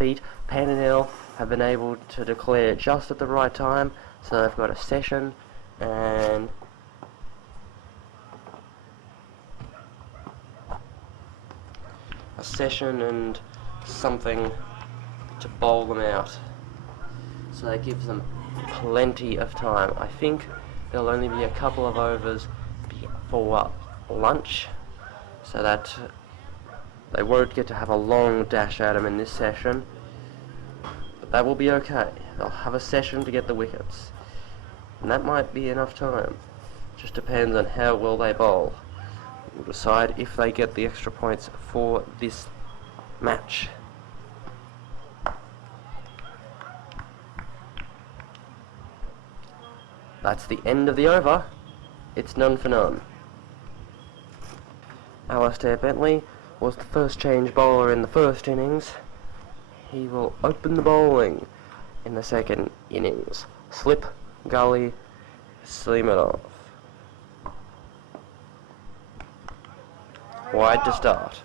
feet. Pantanel have been able to declare just at the right time, so they've got a session and something to bowl them out. So that gives them plenty of time. I think there'll only be a couple of overs for lunch, so that they won't get to have a long dash at them in this session. But that will be okay. They'll have a session to get the wickets, and that might be enough time. Just depends on how well they bowl. We'll decide if they get the extra points for this match. That's the end of the over. It's none for none. Alastair Bentley was the first change bowler in the first innings. He will open the bowling in the second innings. Slip, gully, Slimanov. Wide to start.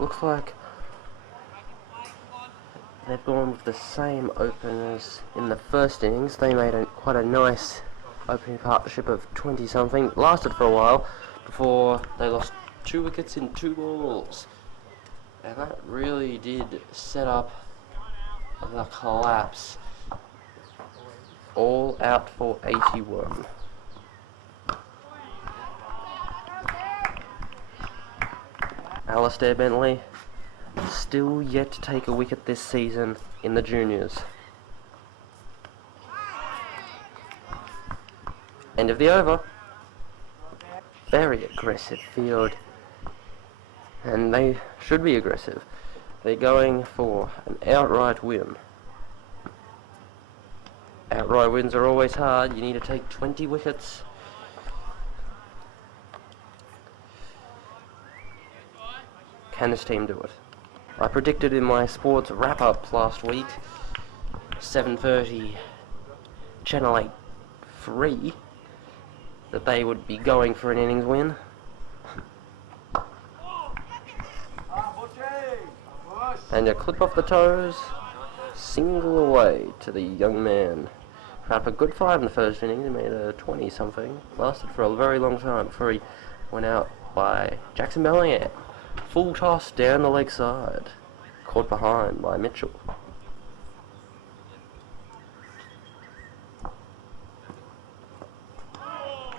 Looks like they've gone with the same openers in the first innings. They made quite a nice opening partnership of 20-something. Lasted for a while before they lost 2 wickets in 2 balls. And that really did set up the collapse. All out for 81. Alastair Bentley still yet to take a wicket this season in the juniors. End of the over. Very aggressive field, and they should be aggressive. They're going for an outright win. Outright wins are always hard. You need to take 20 wickets. Can this team do it? I predicted in my sports wrap-up last week, 7:30 Channel 8 free, that they would be going for an innings win. And a clip off the toes, single away to the young man. Put up a good 5 in the first innings. He made a 20-something. Lasted for a very long time before he went out by Jackson Bellingham. Full toss down the leg side. Caught behind by Mitchell.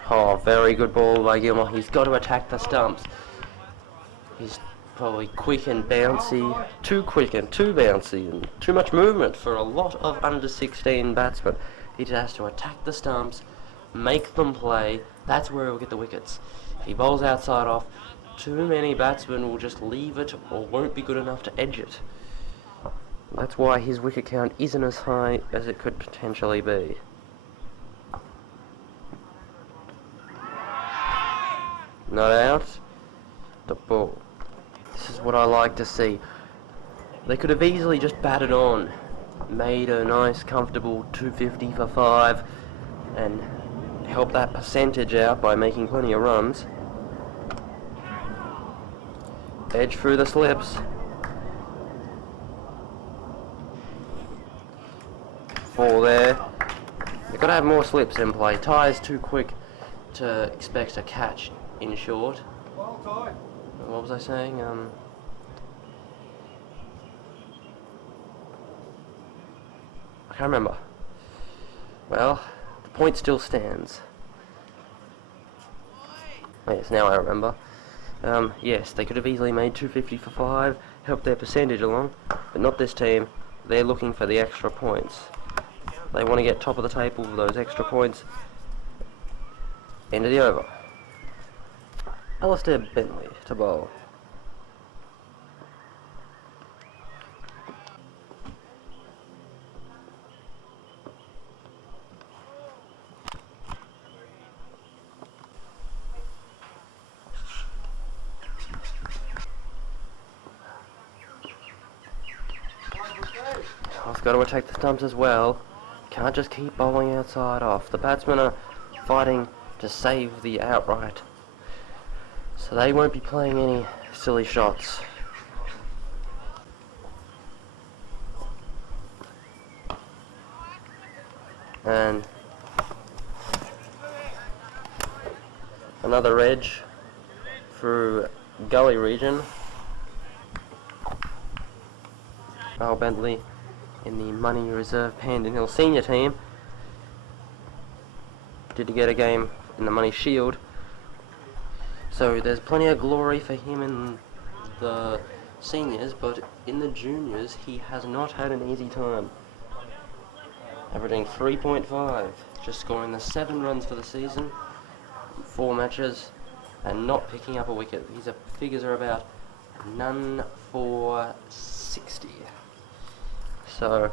Oh, very good ball by Gilmore. He's got to attack the stumps. He's probably quick and bouncy. Too quick and too bouncy and too much movement for a lot of under 16 batsmen. He just has to attack the stumps, make them play. That's where he'll get the wickets. If he bowls outside off, too many batsmen will just leave it or won't be good enough to edge it. That's why his wicket count isn't as high as it could potentially be. Not out. The ball. This is what I like to see. They could have easily just batted on, made a nice comfortable 250 for 5 and helped that percentage out by making plenty of runs. Edge through the slips. 4 there. They've got to have more slips in play. Ty's too quick to expect a catch in short. What was I saying? I can't remember. Well, the point still stands. Yes, now I remember. Yes, they could have easily made 250 for 5, helped their percentage along, but not this team. They're looking for the extra points. They want to get top of the table with those extra points. End of the over. Alastair Bentley to bowl. I've got to attack the stumps as well. Can't just keep bowling outside off. The batsmen are fighting to save the outright, so they won't be playing any silly shots. And another edge through gully region. Earl Bentley in the Money Reserve Pandan Hill senior team did get a game in the Money Shield, so there's plenty of glory for him in the seniors, but in the juniors he has not had an easy time, averaging 3.5, just scoring the 7 runs for the season, 4 matches, and not picking up a wicket. His figures are about none for 60. So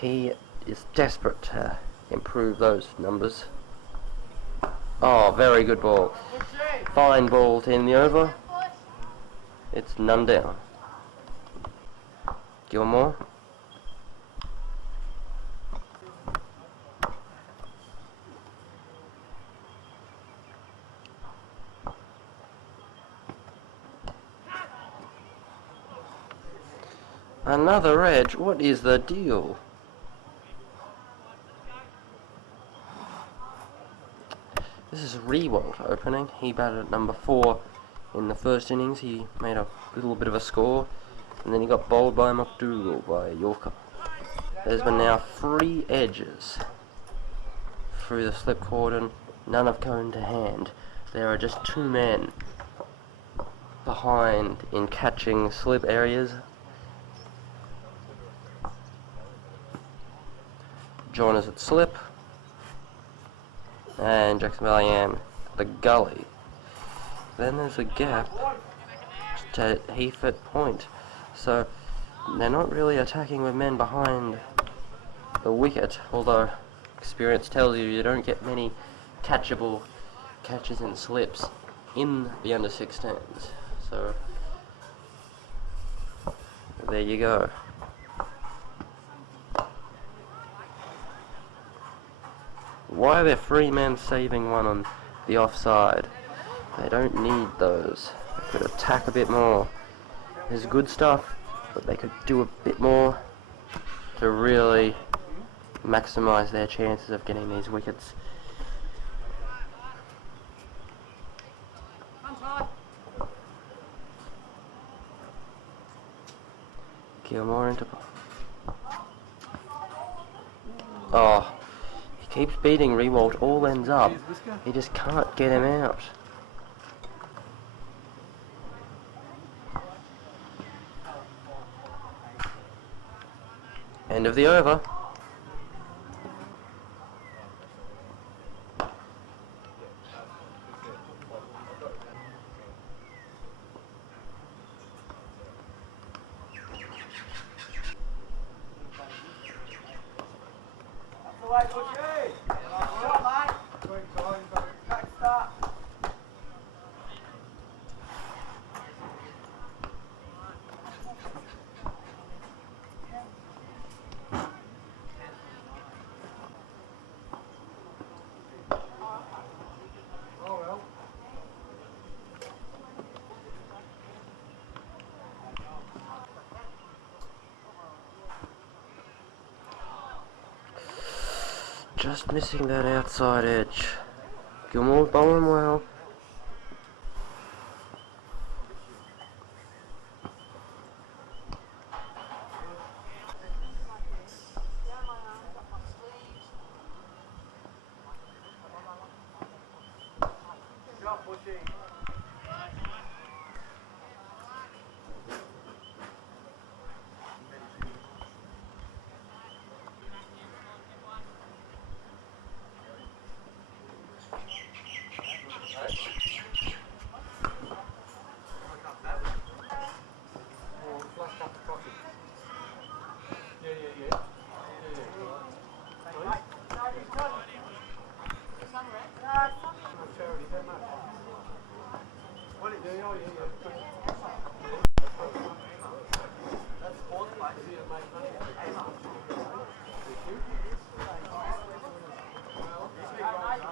he is desperate to improve those numbers. Oh, very good ball. Fine ball to end the over. It's none down. Gilmore. Another edge. What is the deal? This is Riewoldt opening. He batted at number 4 in the first innings. He made a little bit of a score, and then he got bowled by McDougall by Yorker. There's been now 3 edges through the slip cordon. None have gone to hand. There are just 2 men behind in catching slip areas. John is at slip, and Jackson Valian the gully. Then there's a gap to Heath at point, so they're not really attacking with men behind the wicket, although experience tells you don't get many catchable catches and slips in the under 16s, so there you go. Why are there 3 men saving one on the offside? They don't need those. They could attack a bit more. There's good stuff, but they could do a bit more to really maximise their chances of getting these wickets. Gilmore into... Oh. Keeps beating Riewoldt, all ends up. He just can't get him out. End of the over. Just missing that outside edge. Gilmore bowling well.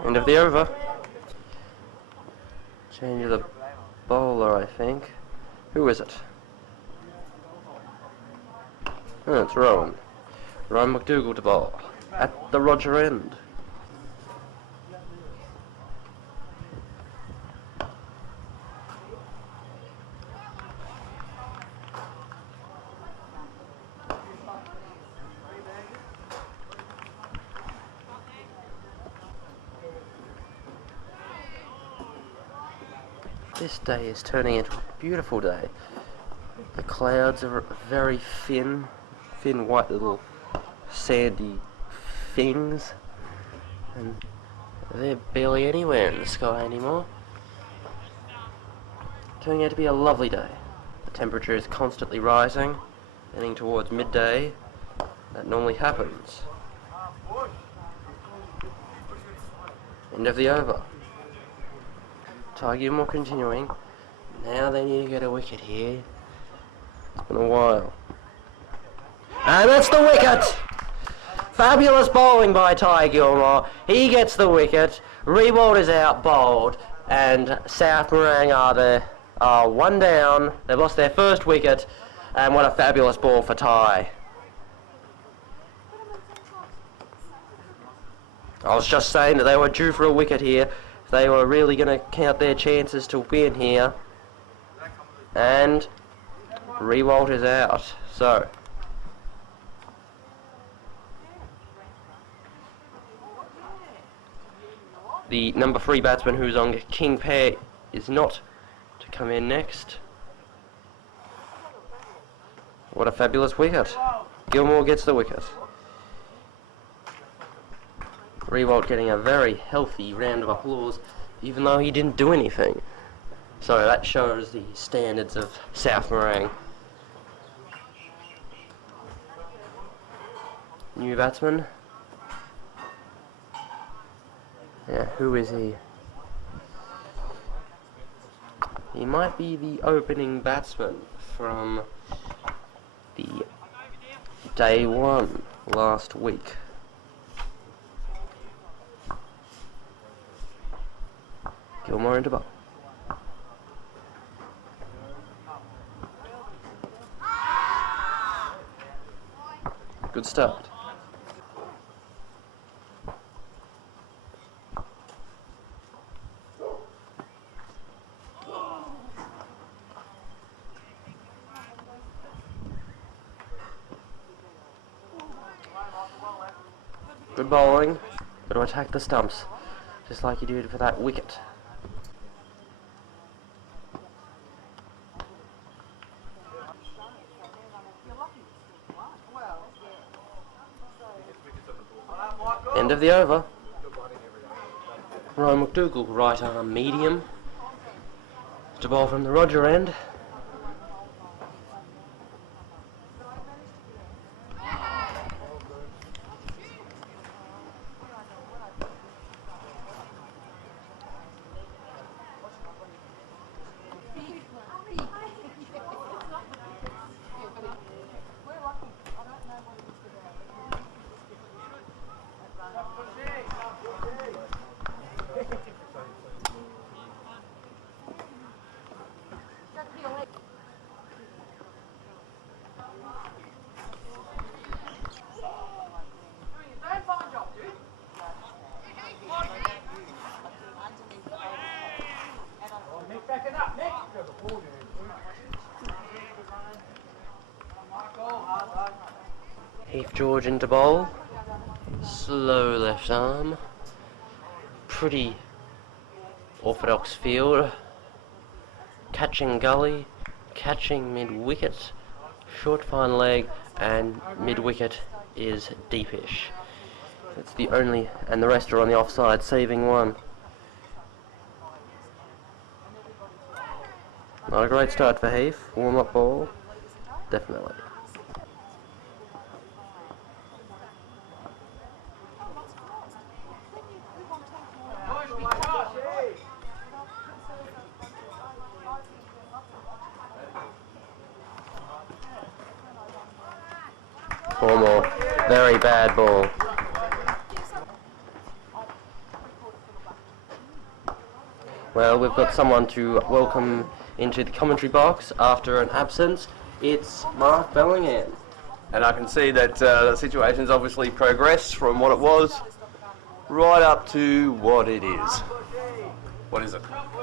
End of the over. Change of the bowler, I think. Who is it? Oh, it's Rowan. Rowan McDougall to bowl. At the Roger end. This day is turning into a beautiful day. The clouds are very thin white little sandy things, and they're barely anywhere in the sky anymore. Turning out to be a lovely day. The temperature is constantly rising, heading towards midday. That normally happens. End of the over. Ty Gilmore continuing. Now they need to get a wicket here. It's been a while. And that's the wicket! Fabulous bowling by Ty Gilmore. He gets the wicket. Riewoldt is out bowled. And South Morang are one down. They've lost their first wicket. And what a fabulous ball for Ty. I was just saying that they were due for a wicket here. They were really going to count their chances to win here. And Riewoldt is out. So the number 3 batsman who's on king pair is not to come in next. What a fabulous wicket. Gilmore gets the wicket. Riewoldt getting a very healthy round of applause, even though he didn't do anything. So that shows the standards of South Morang. New batsman. Yeah, who is he? He might be the opening batsman from the day 1 last week. Gilmore into bowl. Good start. Good bowling. Got to attack the stumps, just like you did for that wicket. End of the over. Ryan McDougall, right arm medium. To bowl from the Roger end. Heath George into bowl. Slow left arm. Pretty orthodox field. Catching gully. Catching mid-wicket. Short fine leg, and mid-wicket is deepish. It's the only, and the rest are on the offside, saving one. Not a great start for Heath. Warm-up ball. Definitely. Four more. Very bad ball. Well, we've got someone to welcome into the commentary box after an absence. It's Mark Bellingham. And I can see that the situation's obviously progressed from what it was right up to what it is. What is it?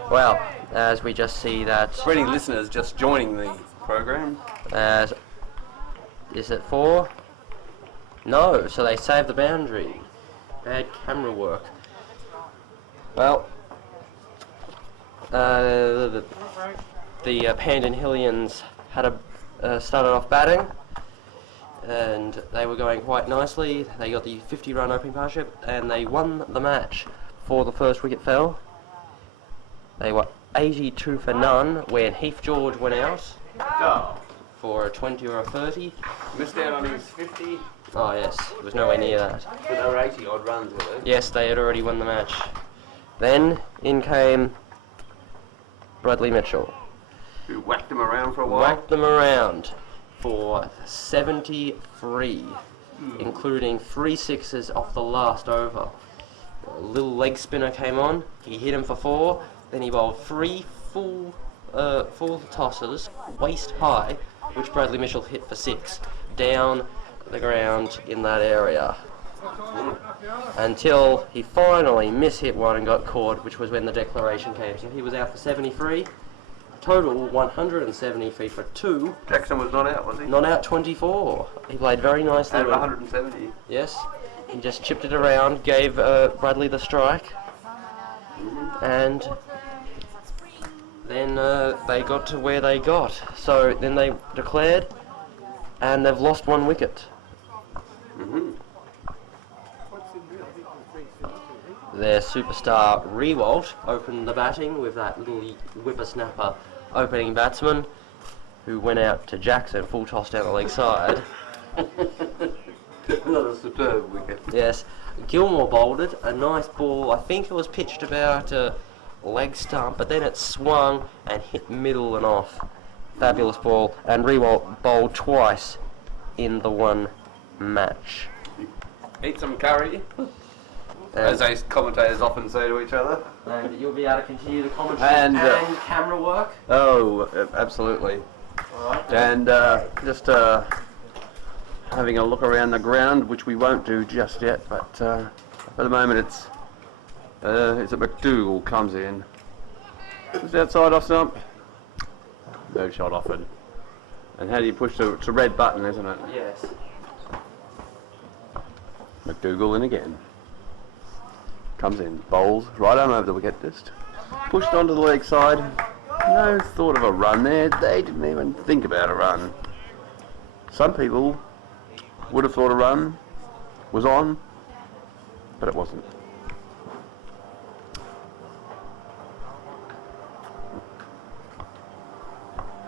Well, as we just see that... For any listeners just joining the program. As is it 4? No, so they saved the boundary. Bad camera work. Well, the Pandan Hillians had started off batting, and they were going quite nicely. They got the 50-run opening partnership, and they won the match before the first wicket fell. They were 82 for none when Heath George went out for a 20 or a 30. Missed out on his 50. Oh yes, it was nowhere near that. But they were 80 odd runs, were they? Yes, they had already won the match. Then in came Bradley Mitchell. Who whacked them around for a while. Whacked them around for 73, including 3 sixes off the last over. A little leg spinner came on, he hit him for 4, then he bowled 3 full tosses, waist high, which Bradley Mitchell hit for 6, down the ground in that area. Until he finally mishit one and got caught, which was when the declaration came. So he was out for 73. Total 173 for 2. Jackson was not out, was he? Not out 24. He played very nicely. Out of 170. Yes. He just chipped it around, gave Bradley the strike. And then they got to where they got. So then they declared, and they've lost 1 wicket. Their superstar Riewoldt opened the batting with that little whippersnapper opening batsman who went out to Jackson, full toss down the leg side. Another superb wicket. Yes, Gilmore bowled it, a nice ball. I think it was pitched about a leg stump, but then it swung and hit middle and off. Fabulous ball, and Riewoldt bowled twice in the one match. Eat some curry, as those commentators often say to each other. And you'll be able to continue the commentary And, and camera work. Oh, absolutely. Alright. And just having a look around the ground, which we won't do just yet, but at the moment it's that McDougall comes in. Just outside off stump. No shot offered. And how do you push it's a red button, isn't it? Yes. McDougall in again. Comes in, bowls right on over the wicket, just pushed onto the leg side. No thought of a run there. They didn't even think about a run. Some people would have thought a run was on, but it wasn't.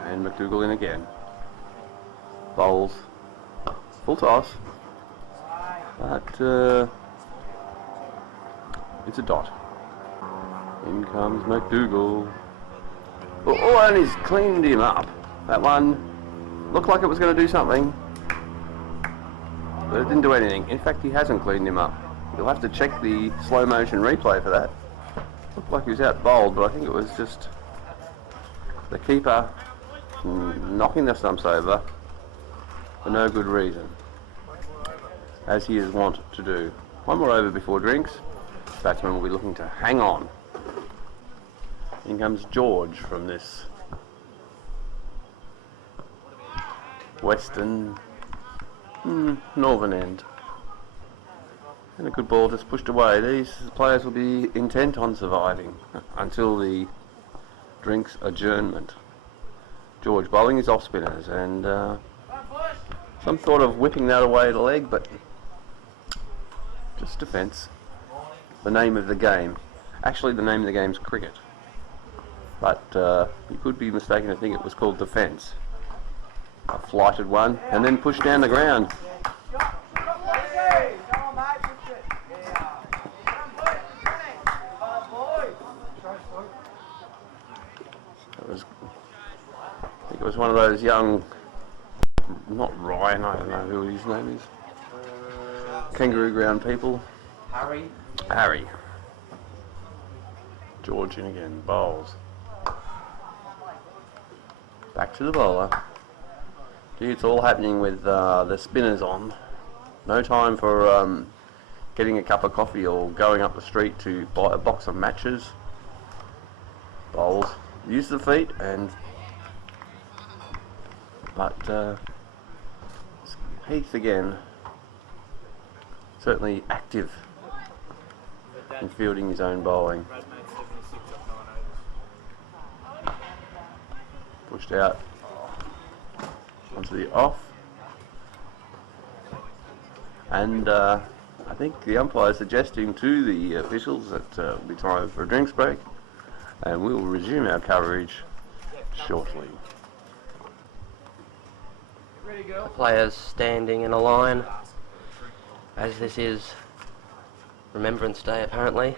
And McDougall in again. Bowls. Full toss. But it's a dot. In comes McDougall. Oh, and he's cleaned him up. That one looked like it was going to do something, but it didn't do anything. In fact, he hasn't cleaned him up. You'll have to check the slow motion replay for that. Looked like he was out bowled, but I think it was just the keeper knocking the stumps over for no good reason, as he is wont to do. One more over before drinks. Batsman will be looking to hang on. In comes George from this western northern end. And a good ball just pushed away. These players will be intent on surviving until the drinks adjournment. George bowling his off spinners, and some thought of whipping that away the leg, but just defence. The name of the game. Actually, the name of the game is cricket. But you could be mistaken to think it was called defence. A flighted one, and then pushed down the ground. I think it was one of those young, not Ryan, I don't know who his name is. Kangaroo ground people. Harry. Harry. George in again, bowls. Back to the bowler. Gee, it's all happening with the spinners on. No time for getting a cup of coffee or going up the street to buy a box of matches. Bowls. Use the feet but Heath again. Certainly active in fielding his own bowling. Pushed out onto the off. And I think the umpire is suggesting to the officials that it'll be time for a drinks break, and we'll resume our coverage shortly. The players standing in a line, as this is Remembrance Day apparently.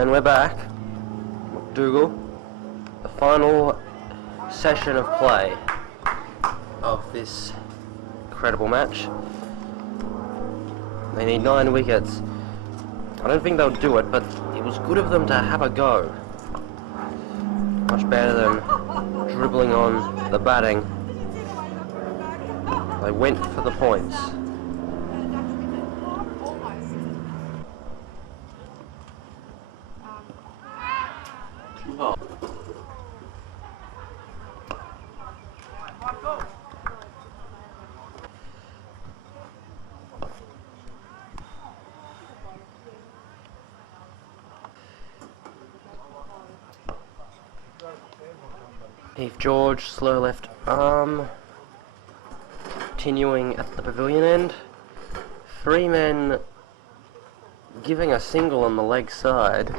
And we're back. McDougall, the final session of play of this incredible match. They need 9 wickets. I don't think they'll do it, but it was good of them to have a go. Much better than dribbling on the batting. They went for the points. Heath George, slow left arm, continuing at the pavilion end. 3 men giving a single on the leg side.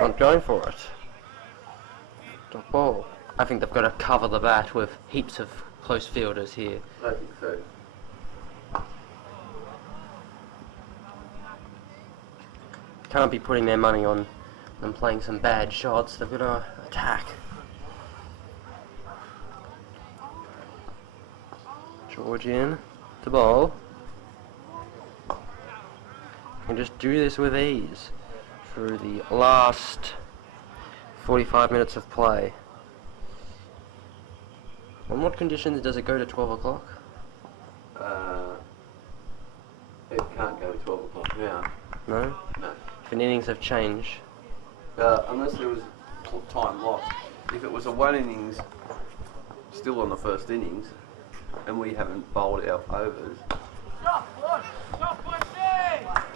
Not going for it. Dot ball. I think they've got to cover the bat with heaps of close fielders here. I think so. Can't be putting their money on them playing some bad shots. They've got to attack. George in to bowl. And just do this with ease through the last 45 minutes of play. On what conditions does it go to 12 o'clock? It can't go to 12 o'clock now. No? No. If an innings have changed. Unless there was time lost. If it was a 1 innings, still on the first innings, and we haven't bowled our overs,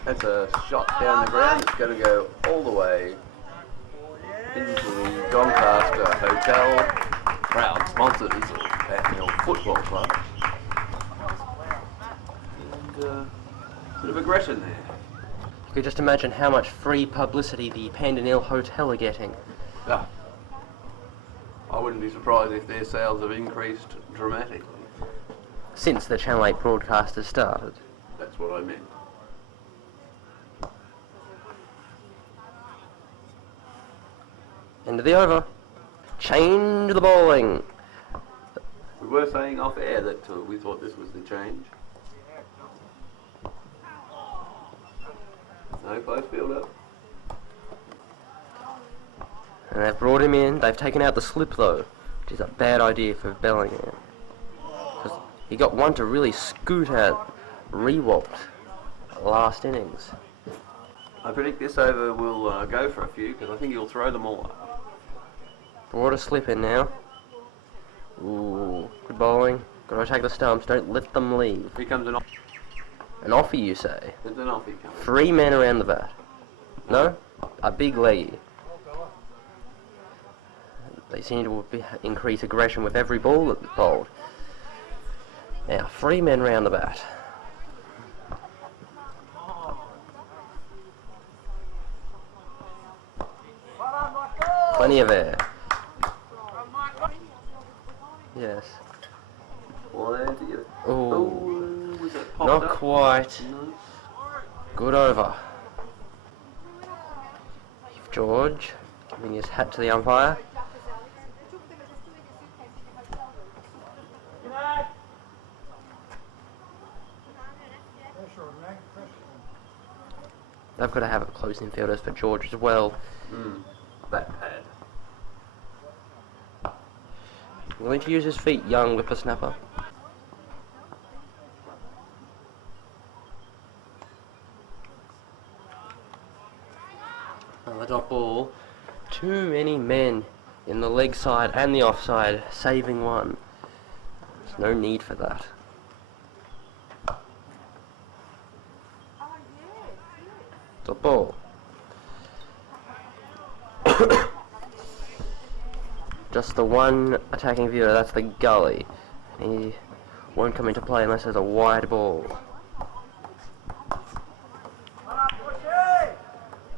that's a shot down the ground. It's going to go all the way into the Doncaster Hotel, proud sponsors of Bathill Football Club. And a bit of aggression there. You could just imagine how much free publicity the Pandanil Hotel are getting. Yeah. I wouldn't be surprised if their sales have increased dramatically. Since the Channel 8 broadcasters started. That's what I meant. End of the over. Change the bowling. We were saying off air that we thought this was the change. No close fielder. And they've brought him in. They've taken out the slip though, which is a bad idea for Bellingham. Because he got one to really scoot at Rewalt last innings. I predict this over will go for a few because I think he'll throw them all up. Brought a slip in now. Ooh, good bowling. Gotta attack the stumps. Don't let them leave. Here comes an off. An offie, you say? There's an offie coming. 3 men around the bat. No? A big leggy. They seem to increase aggression with every ball that's bowled. Now, 3 men round the bat. Plenty of air. Yes. Oh, was it popped not up? quite. No. Good over. George giving his hat to the umpire. They've got to have close infielders for George as well. That pad. Willing to use his feet, young whippersnapper. The dot ball. Too many men in the leg side and the offside, saving one. There's no need for that. Dot ball. Just the one attacking viewer, that's the gully. He won't come into play unless there's a wide ball.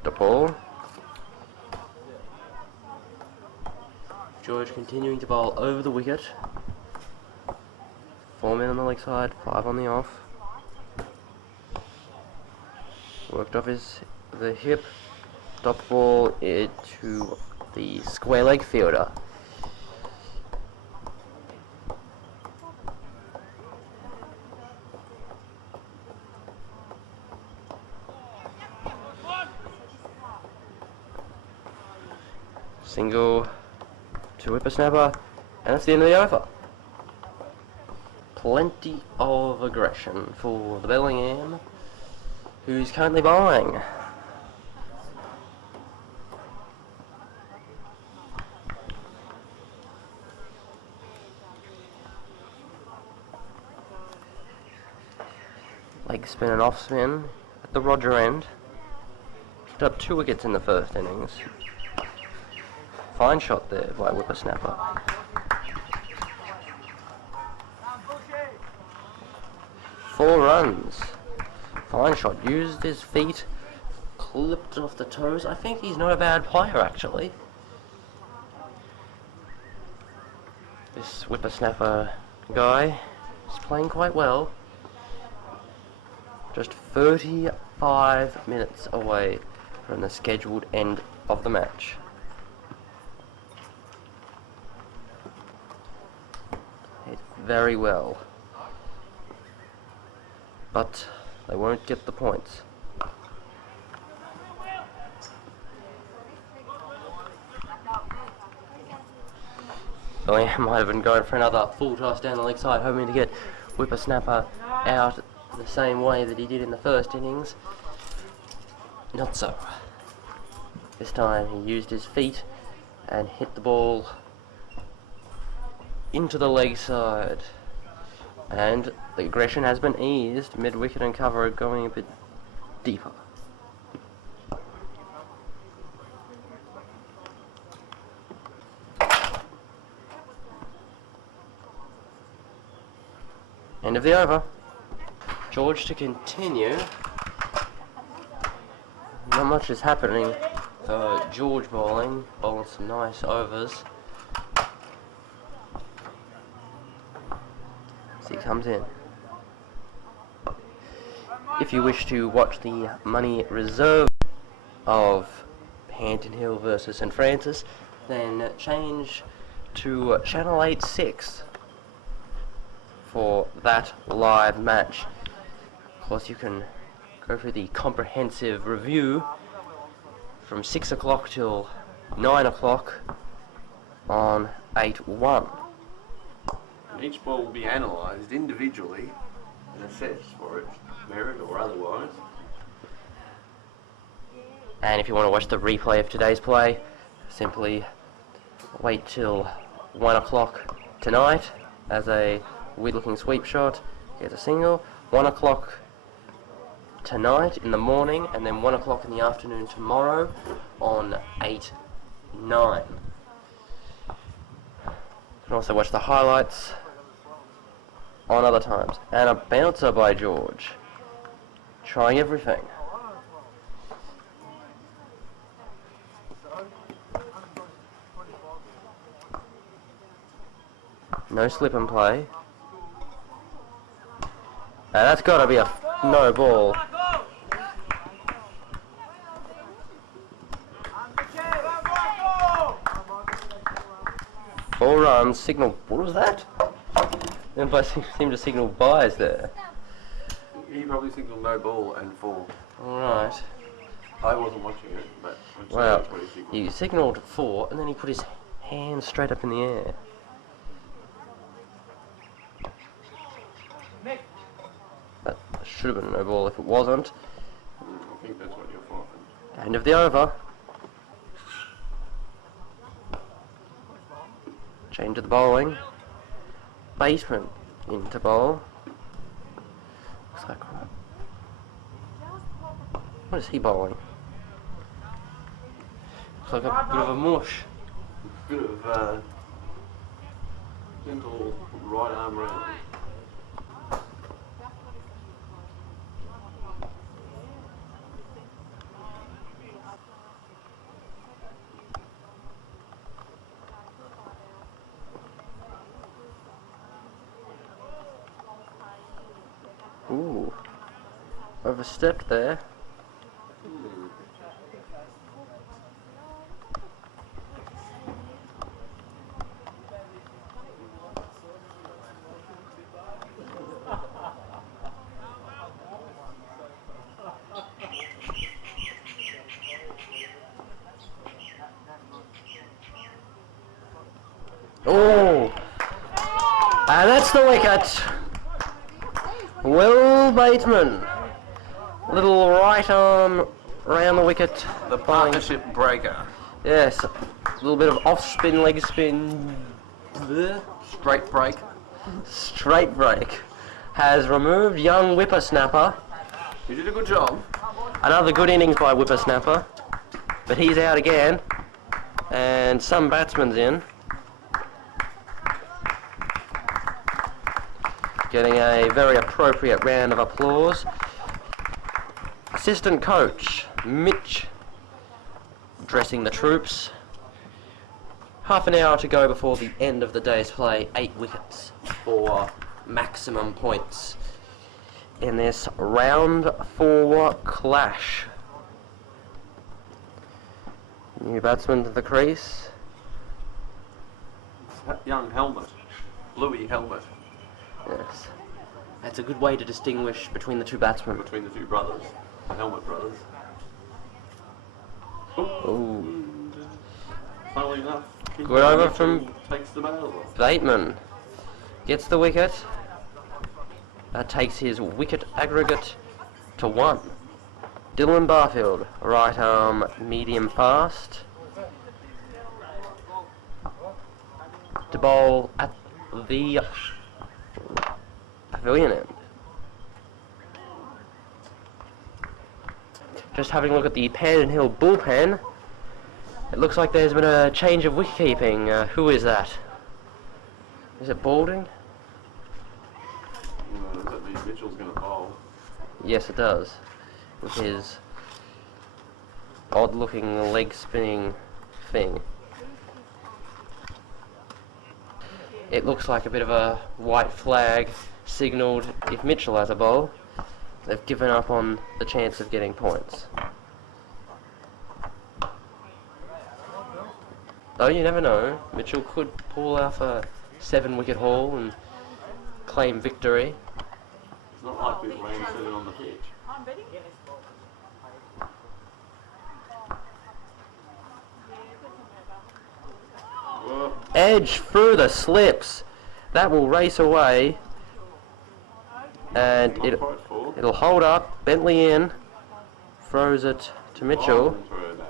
The ball. George continuing to bowl over the wicket. 4 men on the leg side, 5 on the off. Worked off the hip. Dot ball into the square leg fielder. Single to whippersnapper, and that's the end of the over. Plenty of aggression for the Bellingham, who's currently bowling. Leg spin and off spin at the Roger end. Picked up 2 wickets in the first innings. Fine shot there by whippersnapper. Four runs. Fine shot. Used his feet. Clipped off the toes. I think he's not a bad player, actually. This whippersnapper guy is playing quite well. Just 35 minutes away from the scheduled end of the match. Very well, but they won't get the points. Bellingham might have been going for another full toss down the leg side, hoping to get whippersnapper out the same way that he did in the first innings. Not so. This time he used his feet and hit the ball into the leg side, and the aggression has been eased. Mid-wicket and cover going a bit deeper. End of the over. George to continue. Not much is happening for George bowling some nice overs. He comes in. If you wish to watch the money reserve of Panton Hill versus St Francis, then change to Channel 86. for that live match. Of course, you can go through the comprehensive review from 6 o'clock till 9 o'clock on 8-1. Each ball will be analysed individually and assessed for its merit or otherwise. And if you want to watch the replay of today's play, simply wait till 1 o'clock tonight as a weird looking sweep shot. Here's a single. 1 o'clock tonight in the morning, and then 1 o'clock in the afternoon tomorrow on 8-9. You can also watch the highlights on other times. And a bouncer by George. Trying everything. No slip and play. That's got to be a no ball. Four runs, signal. What was that? The umpire seemed to signal byes there. He probably signalled no ball and 4. Alright. I wasn't watching it, but Well, that's what he signalled. he signalled 4 and then he put his hand straight up in the air. That should have been no ball if it wasn't. I think that's what you're for. End of the over. Change of the bowling. Bateman into bowl. Looks like... What is he bowling? Looks like a bit of a mush. Bit of gentle right arm round. Ooh. Overstepped there. Oh! And that's the wicket! Will Bateman. Little right arm round the wicket. The partnership breaker. Yes, a little bit of off spin, leg spin. Bleh. Straight break. Straight break. Has removed young whippersnapper. He did a good job. Another good innings by whippersnapper. But he's out again. And some batsman's in. Getting a very appropriate round of applause. Assistant coach, Mitch, dressing the troops. Half an hour to go before the end of the day's play. 8 wickets for maximum points in this round 4 clash. New batsman to the crease. Young helmet. Bluey helmet. Yes. That's a good way to distinguish between the two batsmen. Between the two brothers. The helmet brothers. Ooh. Funnily enough, Good over from takes the bail. Bateman. Gets the wicket. That takes his wicket aggregate to 1. Dylan Barfield, right arm, medium fast. To bowl at the pavilion end. Just having a look at the Pandan Hill bullpen. It looks like there's been a change of wicketkeeping. Who is that? Is it Balding? Does that mean Mitchell's going to bowl? Yes, it does. With his odd-looking leg-spinning thing. It looks like a bit of a white flag signalled if Mitchell has a bowl. They've given up on the chance of getting points. Though you never know, Mitchell could pull off a 7-wicket haul and claim victory. It's not like we've ran seven on the pitch. Whoa. Edge through the slips. That will race away. And Not quite full. it'll hold up. Bentley in. Throws it to Mitchell. And throw it back.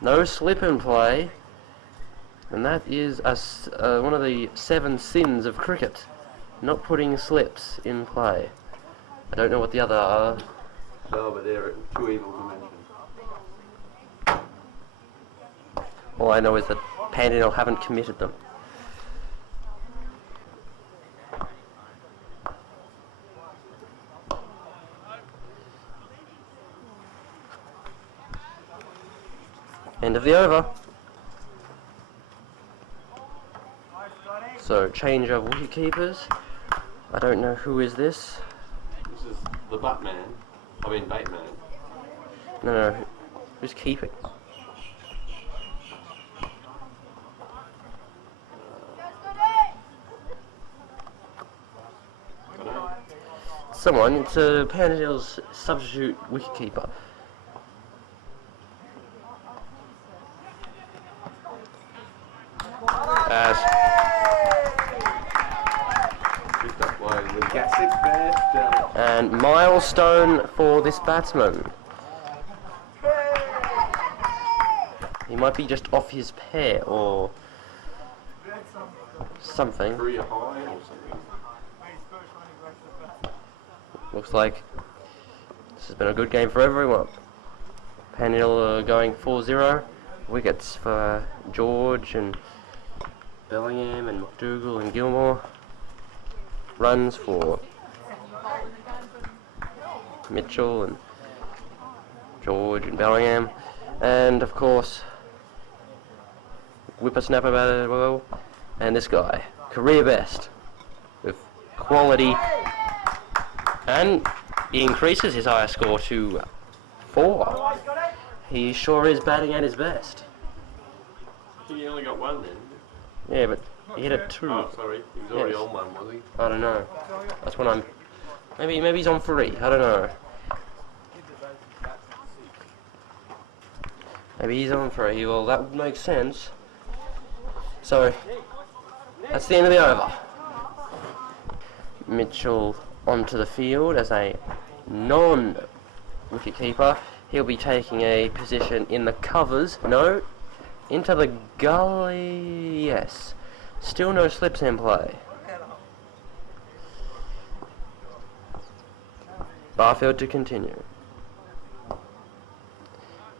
No slip in play. And that is one of the 7 sins of cricket. Not putting slips in play. I don't know what the other are. No, but they're too evil to mention. All I know is that Pandinel haven't committed them. End of the over. So, change of wicket keepers. I don't know who is this. This is the Batman. I mean, Bateman. No, who's keeping? Someone, it's Pandinel's substitute wicketkeeper. Picked up by the Gassick best. And milestone for this batsman. He might be just off his pair or something. Career high or something. Looks like this has been a good game for everyone. Pandinel going 4-0. Wickets for George and Bellingham and McDougall and Gilmore. Runs for Mitchell and George and Bellingham. And of course, whippersnapper batted as well. And this guy, career best with quality. And he increases his higher score to 4. He sure is batting at his best. He only got one then. Yeah, but he hit a 2. Oh, sorry. He was already Yes. on one, was he? I don't know. That's what I'm... Maybe he's on 3. I don't know. Maybe he's on 3. Well, that would make sense. So, that's the end of the over. Mitchell onto the field as a non-wicketkeeper. He'll be taking a position in the covers. No, into the gully. Yes. Still no slips in play. Barfield to continue.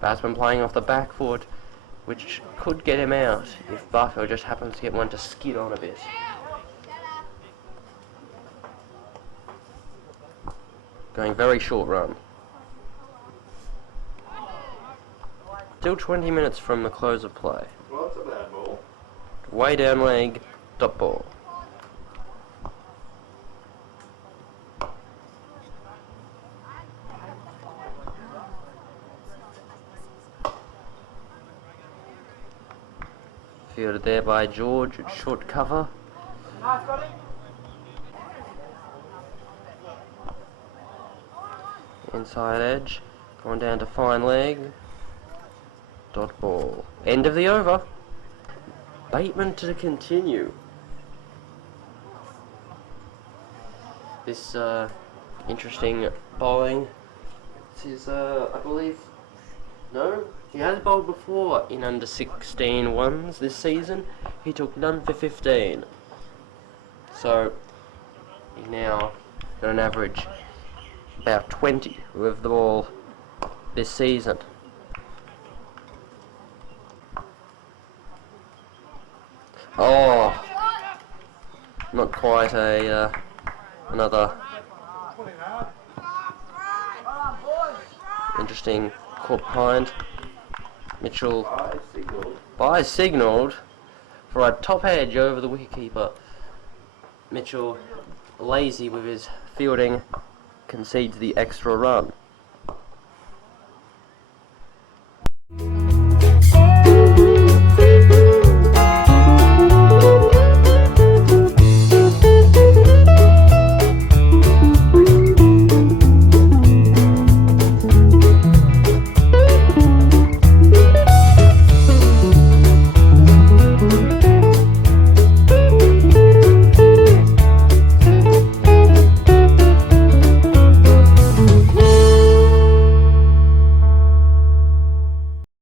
Batsman playing off the back foot, which could get him out if Barfield just happens to get one to skid on a bit. Going very short run. Still 20 minutes from the close of play. Well, that's a bad ball. Way down leg, dot ball. Fielded there by George at short cover. Inside edge, going down to fine leg. Dot ball. End of the over. Bateman to continue. This interesting bowling. This is, I believe, no, he has bowled before in under 16 ones this season. He took none for 15. So he now got an average about 20 with the ball this season. Oh, not quite a another interesting caught behind. Mitchell signalled for a top edge over the wicketkeeper. Mitchell, lazy with his fielding, concedes the extra run.